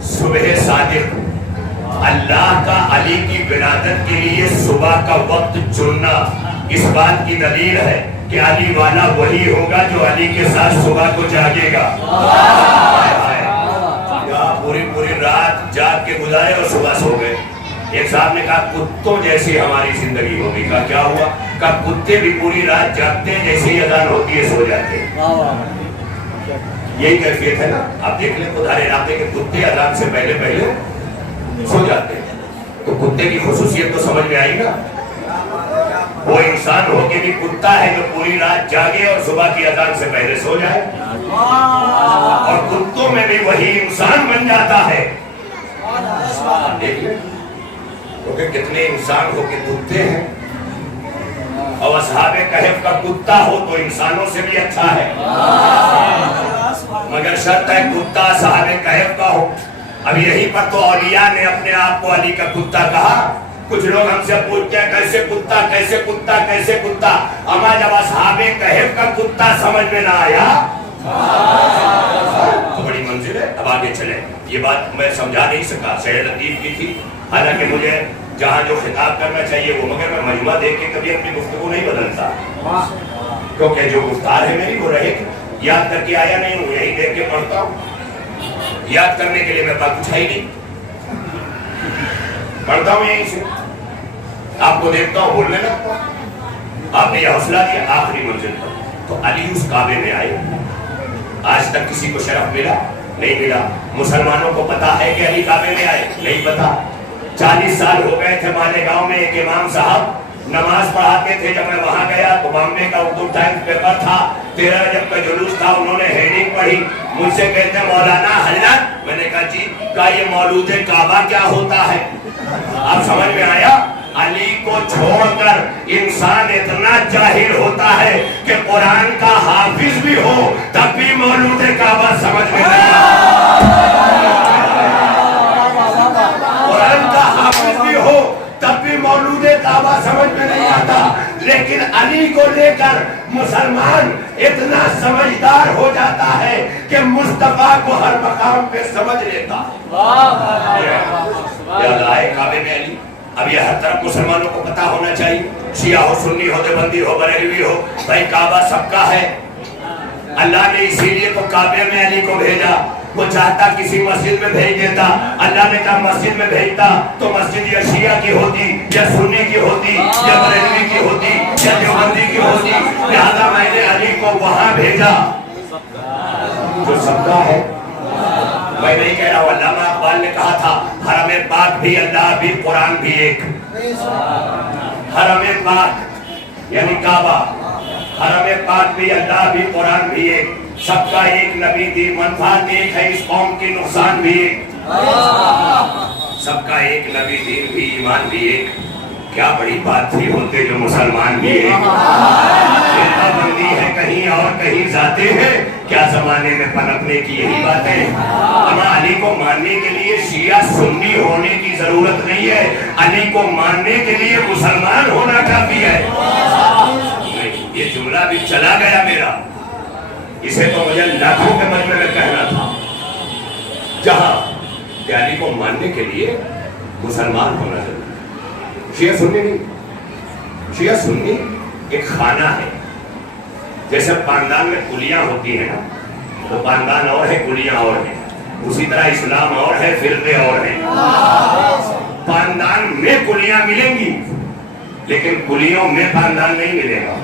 सुबह सादिक, अल्लाह का अली की विलादत के लिए सुबह का वक्त चुनना इस बात की दलील है कि अली वाला वही होगा जो अली के साथ सुबह को जागेगा। पूरी रात जाग के गुजारे और सुबह सो गए। एक साहब ने कहा कुत्तों जैसी हमारी जिंदगी होगी। का क्या हुआ? का कुत्ते भी पूरी रात जागते हैं, जैसे ही अजान होती है सो जाते हैं। यही कैफियत है ना। आप देख लें उधर इलाके के कुत्ते अजान से पहले सो जाते हैं, तो कुत्ते की खुसूसियत तो समझ में आई ना। वो इंसान होके भी कुत्ता है जो पूरी रात जागे और सुबह की अजान से पहले सो जाए, और कुत्तों में भी वही इंसान बन जाता है। देख ले क्योंकि कितने इंसान हो के कुत्ते हैं, और असहाबे कहफ का कुत्ता हो तो इंसानों से भी अच्छा है, मगर शर्त है कुत्ता असहाबे कहफ का हो। अब यहीं पर तो औलिया ने अपने आप को अली का कुत्ता कहा। कुछ लोग हमसे पूछते हैं कैसे कुत्ता कैसे कुत्ता कैसे कुत्ता। अमा जब असहाबे कहफ का कुत्ता समझ में ना आया तो बड़ी मंजिल है, अब आगे चले। ये बात मैं समझा नहीं सका, शहर लतीफ की थी, हालांकि मुझे जहाँ जो खिताब करना चाहिए वो, मगर मैं मजमा देख के कभी अपनी गुफ्तगू नहीं बदलता, क्योंकि जो गुफ्तार है मेरी वो रहे। याद करके आया नहीं हूँ, यही देख के पढ़ता हूँ। याद करने के लिए मेरे पास कुछ है ही नहीं, पढ़ता हूँ यहीं से, आपको देखता हूँ, बोलने लगता हूँ। आपने यह हौसला दिया आखिरी मंजिल पर, तो अली उस काबे में आए। आज तक किसी को शरफ मिला नहीं मिला। मुसलमानों को पता है कि अली काबे में आए, नहीं पता। 40 साल हो गए थे मालेगांव में, एक इमाम साहब नमाज पढ़ाते थे। जब मैं वहां गया तो बॉम्बे का उर्दू टाइम्स पेपर था, 13 रजब का जुलूस था, उन्होंने हेडिंग पढ़ी, मुझसे कहते मौलाना हजरत, मैंने कहा जी का ये मौलूद काबा क्या होता है। अब समझ में आया, अली को छोड़कर इंसान इतना जाहिल होता है कि कुरान का हाफिज भी हो तब भी मौलूद काबा समझ में नहीं आता। कुरान का हाफिज भी हो तब भी मौलूद काबा समझ में नहीं आता। लेकिन अली को लेकर मुसलमान इतना समझदार हो जाता है कि मुस्तफा को हर मकाम पे समझ लेता। याद आए काबे में अली। अब ये हर तरफ मुसलमानों को पता होना चाहिए, शिया हो, सुन्नी हो, देवबंदी हो, बरेलवी हो, भाई काबा सबका है। अल्लाह ने इसीलिए तो काबे में अली को भेजा। वो चाहता किसी मस्जिद में भेज देता, अल्लाह ने जब मस्जिद में भेजता तो मस्जिद या शिया की होती, या सुन्नी की होती, या बरेलवी की होती, या देवबंदी की होती। लिहाजा मैंने अली को वहां भेजा जो सबका है। मैं नहीं कह रहा हूँ, अल्लामा इकबाल ने कहा था हरम पाक भी अल्लाह भी कुरान भी एक। हरम पाक यानी काबा, हरम पाक भी अल्लाह भी कुरान भी एक। सबका एक नबी दी, मनफात एक है, इस कौम की नुकसान भी एक। सबका एक नबी, दीन भी, ईमान भी एक। क्या बड़ी बात थी, होते जो मुसलमान भी एक। बंदी है कहीं और कहीं जाते हैं, क्या जमाने में पनपने की यही बात है। अली को मानने के लिए शिया सुन्नी होने की जरूरत नहीं है, अली को मानने के लिए मुसलमान होना काफी है। ये जुमला भी चला गया मेरा, इसे तो मुझे लाखों के मजमे में कहना था। जहां अली को मानने के लिए मुसलमान होना जरूरी। शिया सुन्नी नहीं, शिया सुन्नी एक खाना है। जैसे पानदान में कुलियां होती है ना, तो पानदान और है, कुलियां और है। उसी तरह इस्लाम और है, फिरके और है। पानदान में कुलियां मिलेंगी लेकिन कुलियों में पानदान नहीं मिलेगा।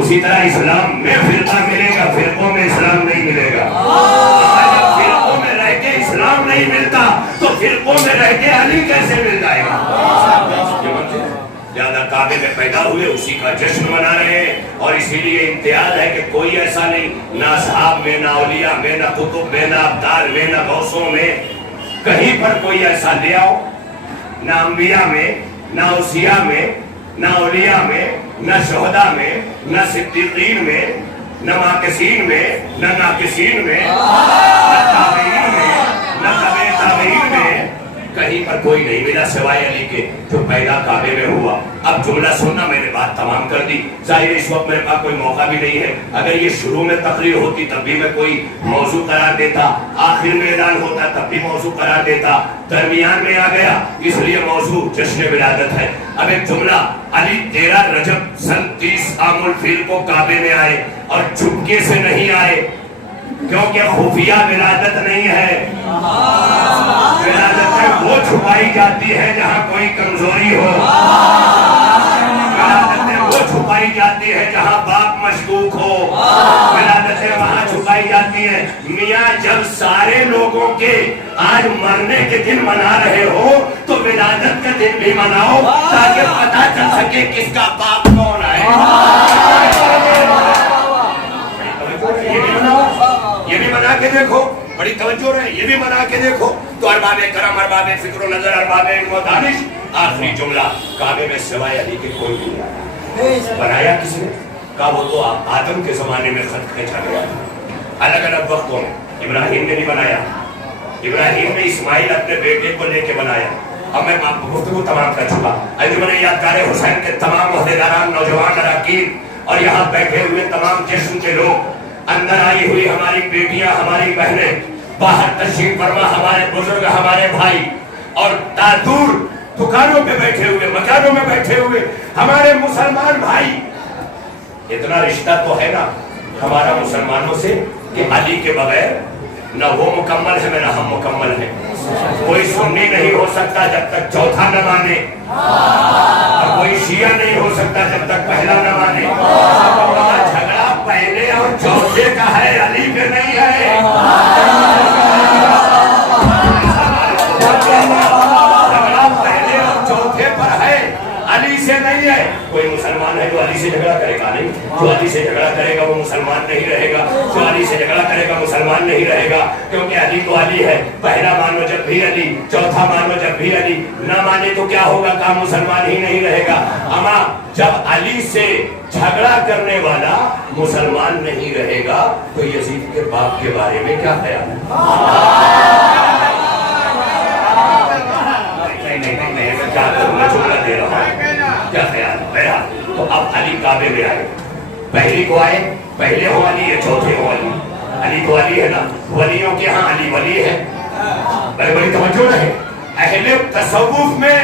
उसी तरह इस्लाम में फिरका मिलेगा, फिरकों में इस्लाम नहीं मिलेगा। जब फिरकों में रह के इस्लाम नहीं मिलता तो फिरकों में रह के अली कैसे मिल जाएगा। ज्यादा काबे में पैदा हुए, उसी का जश्न मना रहे हैं। और इसीलिए इम्तियाज है कि कोई ऐसा नहीं, ना साहब में, ना औलिया में, ना कुतुब में, ना अब्दाल में, ना गौसों में, कहीं पर कोई ऐसा ले आओ, ना अंबिया में, ना उसिया में, ना औलिया में, ना शोहदा में, ना सिद्दीकीन में, ना माकिसीन में, ना नाकिसीन में, ना ताबईन में, ना तबे ताबईन में, कहीं पर कोई नहीं मिला सिवाय अली के, जो पैदा काबे में हुआ। अब जुमला सुनना, मैंने बात तमाम कर दी। जाहिर इस वक्त मेरे पास कोई मौका भी नहीं है। अगर ये शुरू में तकरीर होती तब भी मैं कोई मौजू करार देता, आखिर में ऐलान होता तब भी मौजू करार देता, दरमियान में आ गया इसलिए मौजू जश्न विलादत है। अब एक जुमला, अली 13 रजब सन 30 आमुल फील को काबे में आए और चुपके से नहीं आए, क्योंकि खुफिया विलादत नहीं है। विलादत वो छुपाई जाती है जहाँ कोई कमजोरी हो, विलादतें वो छुपाई जाती है जहाँ बाप मशकूक हो, विलादतें वहाँ छुपाई जाती है। मियाँ जब सारे लोगों के आज मरने के दिन मना रहे हो तो विलादत के दिन भी मनाओ, ताकि पता चल सके किसका बाप कौन है। ये भी मना के देखो, बड़ी तवज्जो है, ये भी मना के देखो। तो अरबाबे करम, अरबाबे फिक्र नजर, अरबाबे इल्म व दानिश। आखिरी जुमला, काबे में सिवाय अली के कोई नहीं। बनाया किसने? का वो तो आदम के जमाने में खत खींचा गया, अलग अलग वक्तों में। इब्राहिम ने नहीं बनाया, इब्राहिम ने इस्माइल अपने बेटे को लेके बनाया, अब मैं गुफ्तगू तमाम कर चुका। अंजुमन यादगार हुसैन के तमाम ओहदेदारान, नौजवान, अरकान और यहाँ बैठे हुए तमाम जिस्म के लोग, अंदर आई हुई हमारी बेटियां, हमारी बहनें, बाहर तशरीफ फरमा हमारे बुजुर्ग, हमारे भाई, और दूर दुकानों पे बैठे हुए, मकानों में बैठे हुए हमारे मुसलमान भाई। इतना रिश्ता तो है ना हमारा मुसलमानों से कि अली के बगैर न वो मुकम्मल है न हम मुकम्मल है। कोई सुन्नी नहीं हो सकता जब तक चौथा न माने, और कोई शिया नहीं हो सकता जब तक पहला न माने। झगड़ा पहले और चौथे का है, अली पे नहीं है। झगड़ा पहले और चौथे पर है, अली से नहीं है। कोई मुसलमान है जो अली से झगड़ा करेगा नहीं, जो अली से झगड़ा करेगा वो मुसलमान नहीं रहेगा, जो अली से झगड़ा करेगा मुसलमान नहीं रहेगा। क्योंकि अली तो अली है, पहला मानो जब भी अली, चौथा मानो जब भी अली, ना माने तो क्या होगा, काम मुसलमान ही नहीं रहेगा। अमा जब अली से झगड़ा करने वाला मुसलमान नहीं रहेगा तो यजीद के बाप के बारे में क्या ख्याल है? नहीं, क्या करूँगा, जुमला दे रहा हूँ, क्या ख्याल है? तो अब अली काबे में आए, पहली को आए, पहले हो अली या चौथे हो अली? अली तो अली है ना, वलियों के यहाँ अली वली है। बड़ी बड़ी तवज्जो रहे, अहले तसव्वुफ में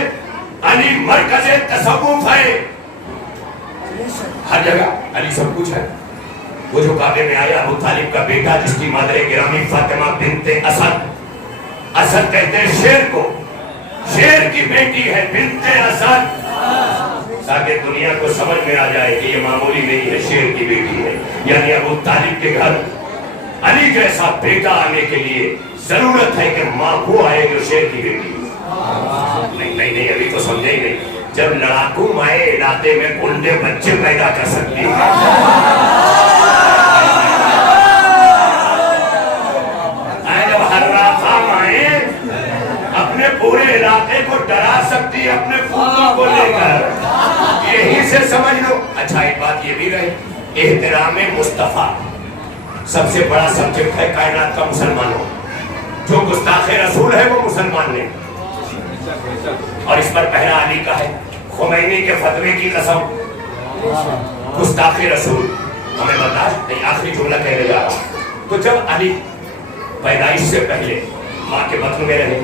अली मरकज़े तसव्वुफ है, हर जगह अली सब कुछ है। वो जो काबे में आया अबू तालिब का बेटा, जिसकी मादरे गिरामी फातिमा बिनते असद, असद कहते हैं शेर को, शेर की बेटी है बिनते असद, ताकि दुनिया को समझ में आ जाए कि ये मामूली नहीं है, शेर की बेटी है। यानी अबू तालिब के घर अली जैसा बेटा आने के लिए जरूरत है कि माँ को आए जो शेर की बेटी है। नहीं, अभी तो समझे ही नहीं। जब लड़ाकू माए इलाके में गुंडे बच्चे पैदा कर सकती है, जब हर्राफा माए अपने पूरे इलाके को डरा सकती है अपने फूलों को लेकर, यही से समझ लो। अच्छा एक बात ये भी रहे, एहतराम मुस्तफा सबसे बड़ा सब्जेक्ट है कायनात का मुसलमानों। जो गुस्ताखे रसूल है वो मुसलमान ने, और इस पर पहला अली का है। खुमैनी के फतवे की कसम, गुस्ताखे रसूल हमें बर्दाश्त नहीं। आखिरी जुमला कहने जा रहा हूं। तो जब अली पैदाइश से पहले माँ के बतन में रहे,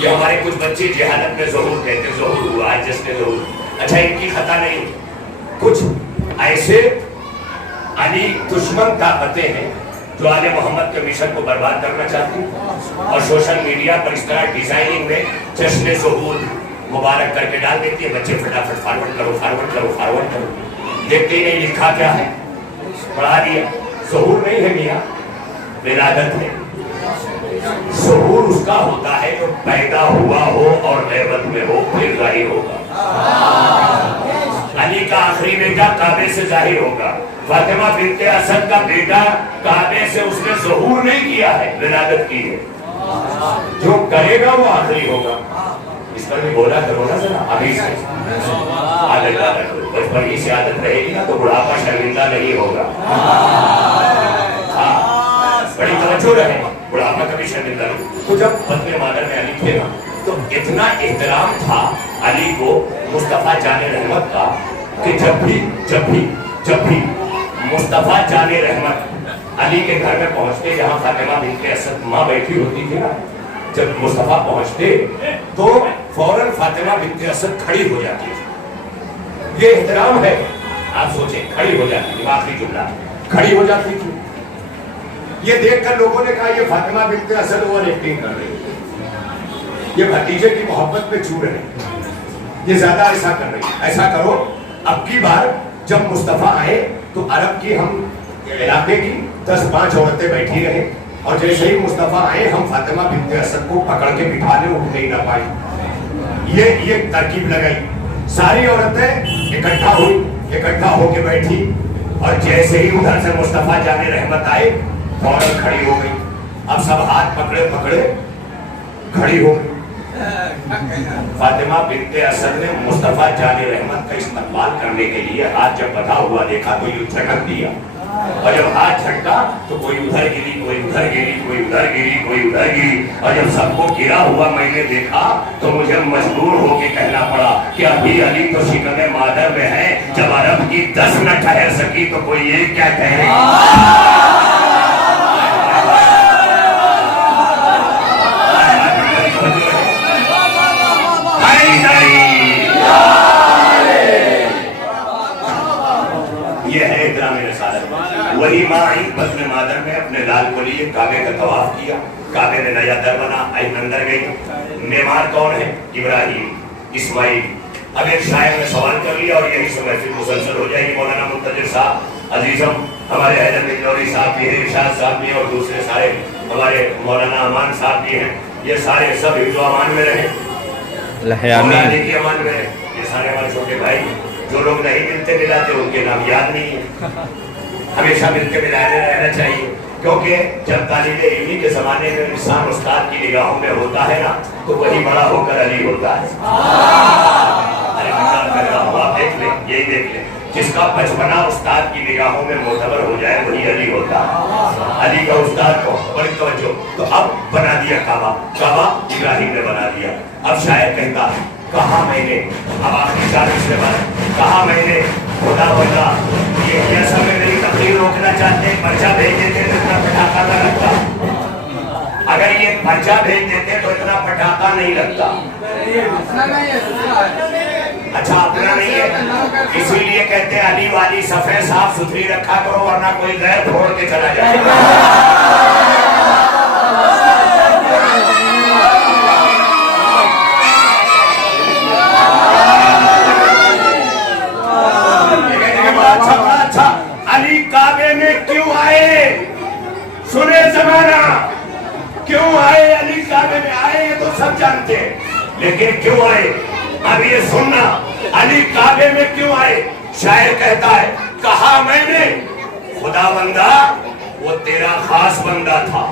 ये हमारे कुछ बच्चे जहालत में ज़हूर कहते, ज़हूर हुआ है जिसने ज़हूर। अच्छा इनकी खता नहीं, कुछ ऐसे अली दुश्मन ताकतें हैं जो आले मोहम्मद के मिशन को बर्बाद करना चाहती हैं, और सोशल मीडिया पर इस तरह डिजाइनिंग में जश्न ज़हूर मुबारक करके डाल देती है। बच्चे फटाफट फॉरवर्ड करो, फॉरवर्ड करो, फॉरवर्ड करो, देखते ही नहीं लिखा क्या है, पढ़ा दिया। ज़हूर नहीं है मियाँ, विलादत है। ज़हूर उसका होता है जो पैदा हुआ हो और गैबत में हो, फिर जाहिर होगा। अली का आखिरी बेटा काबे से जाहिर होगा। फातिमा बिनते असद का बेटा काबे से उसने ज़हूर नहीं किया है, विलादत की है। जो करेगा वो आखिरी होगा। इस पर भी बोला करो ना जरा, अभी से आदत करो। बचपन ही से आदत रहेगी ना तो बुढ़ापा शर्मिंदा नहीं होगा। बड़ी तवज्जो रहे, बुढ़ापा कभी शर्मिंदा नहीं। तो जब बदले मादर में अली थे ना, तो इतना एहतराम था अली को मुस्तफा जाने रहमत का कि जब भी मुस्तफा जाने रहमत अली के घर में पहुंचते, जहां फातिमा बिनते असद माँ बैठी होती थी ना, जब मुस्तफा पहुंचते तो फौरन फातिमा बिनते असद खड़ी हो जाती थी। ये एहतराम है, आप सोचें, खड़ी हो जाती थी। आखिरी जुमला, खड़ी हो जाती थी। ये देखकर लोगों ने कहा ये फातिमा बिनते असद ओवर एक्टिंग कर रही है, ये भतीजे की मोहब्बत में छू रहे, ये ज्यादा ऐसा कर रही। ऐसा करो, अब की बार जब मुस्तफा आए तो अरब की हम इलाके की 10-5 औरतें बैठी रहे, और जैसे ही मुस्तफा आए हम फातिमा बिनते असद को पकड़ के बिठा ले, उठ नहीं ना पाई। ये तरकीब लगाई। सारी औरतें इकट्ठा होके बैठी, और जैसे ही उधर से मुस्तफा जाने रहमत आए फौरन खड़ी हो गई। अब सब हाथ पकड़े खड़ी हो गई। फातिमा बिनते असद ने मुस्तफा जाने रहमत का इस्तेमाल करने के लिए हाथ जब बढ़ा हुआ देखा तो यूं झटक दिया। اور جب ہاتھ چھٹکا تو کوئی ادھر گری، کوئی ادھر گری، کوئی ادھر گری، کوئی ادھر گری، اور جب سب کو گرا ہوا میں نے دیکھا تو مجھے مجبور ہو کے کہنا پڑا کہ ابھی علی تو شکم مادر میں ہے، جب عرب کی 10 نہ ٹھہر سکی تو کوئی ایک کیا کہے؟ یہ ہے احترام رسالت۔ وہی ماں بطن مادر میں اپنے لال کو لیے کعبے کا طواف کیا، کعبے میں نیا در بنا، اندر گئی۔ معمار کون ہے؟ ابراہیم، اسماعیل۔ اب ایک شاعر نے سوال کر لیا اور یہی سے محفل مسلسل ہو جائے گی۔ مولانا منتظر صاحب عزیزم، ہمارے حیدر نجوری صاحب بھی ہیں، ارشاد صاحب بھی ہیں، اور دوسرے سارے ہمارے مولانا امان صاحب بھی ہیں۔ یہ سارے سب حفظ و امان میں رہے، مولانا کی امان میں رہے۔ یہ سارے ہمارے چھوٹے بھائی، جو لوگ نہیں ملتے ملاتے ان کے نام یاد نہیں ہے، ہمیشہ مل کے ملاتے رہنا چاہیے، کیونکہ جب طالب علمی کے زمانے میں انسان استاد کی نگاہوں میں ہوتا ہے نا تو وہی بڑا ہو کر علی ہوتا ہے۔ آپ دیکھ لیں، یہی دیکھ لیں، جس کا بچپنا استاد کی نگاہوں میں معتبر ہو جائے وہی علی ہوتا ہے۔ علی کا استاد کو بڑی توجہ، تو اب بنا دیا کعبہ، کعبہ ابراہیم نے بنا دیا۔ اب شاید کہتا ہے کہا میں نے، اب آخری چالیس کے بعد کہا میں نے خدا بندہ، یہ ایسا میں میری تقریر روکنا چاہتے ہیں، پرچہ بھیج دیتے تو اتنا پٹاخہ نہ لگتا، اگر یہ پرچہ بھیج دیتے تو اتنا پٹاخہ نہیں لگتا۔ اچھا اپنا نہیں ہے، اسی لیے کہتے ہیں علی والی صفحے صاف ستھری رکھا کرو ورنہ کوئی غیر پھوڑ کے چلا جائے۔ اچھا علی کعبے میں کیوں آئے؟ سنے زمانہ، کیوں آئے علی کعبے میں؟ آئے یہ تو سب جانتے ہیں، لیکن کیوں آئے اب یہ سننا۔ علی کعبے میں کیوں آئے؟ شاعر کہتا ہے کہا میں نے خدا بندہ وہ تیرا خاص بندہ تھا۔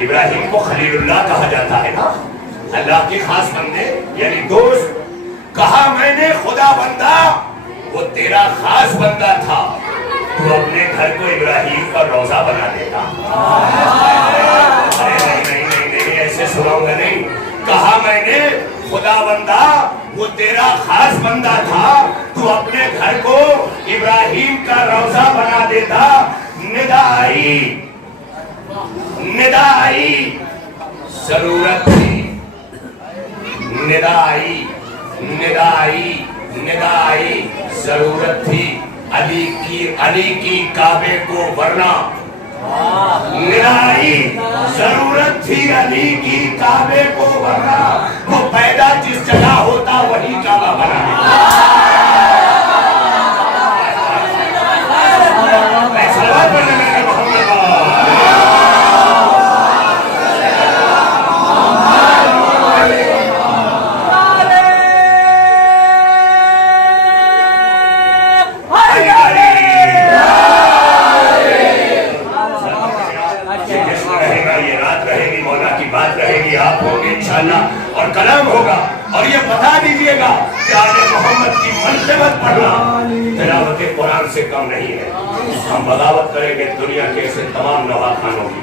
ابراہیم کو خلیل اللہ کہا جاتا ہے نا، اللہ کے خاص بندے یعنی دوست۔ کہا میں نے خدا بندہ وہ تیرا خاص بندہ تھا، تو اپنے گھر کو ابراہیم کا روزہ بنا دیتا۔ ارے نہیں ایسے سناؤں گا نہیں۔ کہا میں نے خدا بندہ وہ تیرا خاص بندہ تھا، تو اپنے گھر کو ابراہیم کا روزہ بنا دیتا۔ ندا آئی ضرورت تھی، ندا آئی ضرورت تھی علی کی کعبے کو ورنہ، ندا آئی ضرورت تھی علی کی کعبے کو ورنہ، وہ پیدا جس جگہ ہوتا وہی کعبہ بنا دیتا۔ آپ ہوگے انشاءاللہ اور کلام ہوگا، اور یہ بتا دیجئے گا کہ آل محمد کی منقبت پڑھنا تلاوت قرآن سے کم نہیں ہے۔ ہم بغاوت کریں گے دنیا کے ایسے تمام نوحہ خانوں کی،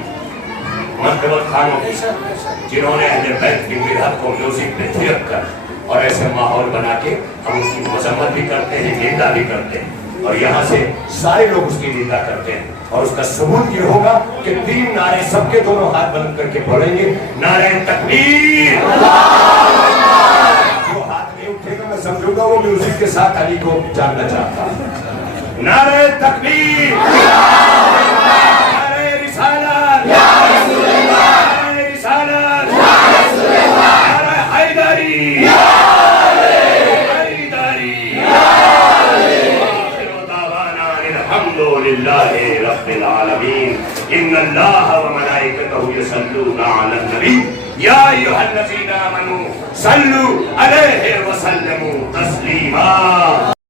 منقبت خانوں کی، جنہوں نے اہل بیت کی مدحت کو میوزک میں تھرک کر اور ایسے ماحول بنا کے ہم اس کی مذمت بھی کرتے ہیں، نندا بھی کرتے ہیں، اور یہاں سے سارے لوگ اس کی نندا کرتے ہیں۔ اور اس کا ثبوت یہ ہوگا کہ 3 نعرے سب کے دونوں ہاتھ بلند کر کے پڑھیں گے۔ نعرہ تکبیر، جو ہاتھ نہیں اٹھے گا میں سمجھوں گا وہ میوزک کے ساتھ علی کو جاننا چاہتا۔ نعرہ تکبیر، نعرہ رسالت، نعرہ رسالت، نعرہ حیدری، الحمدللہ رب العالمین، ان اللہ وملائکتہ یصلون علی النبی یا ایھا الذین آمنوا صلوا علیہ وسلموا تسلیما۔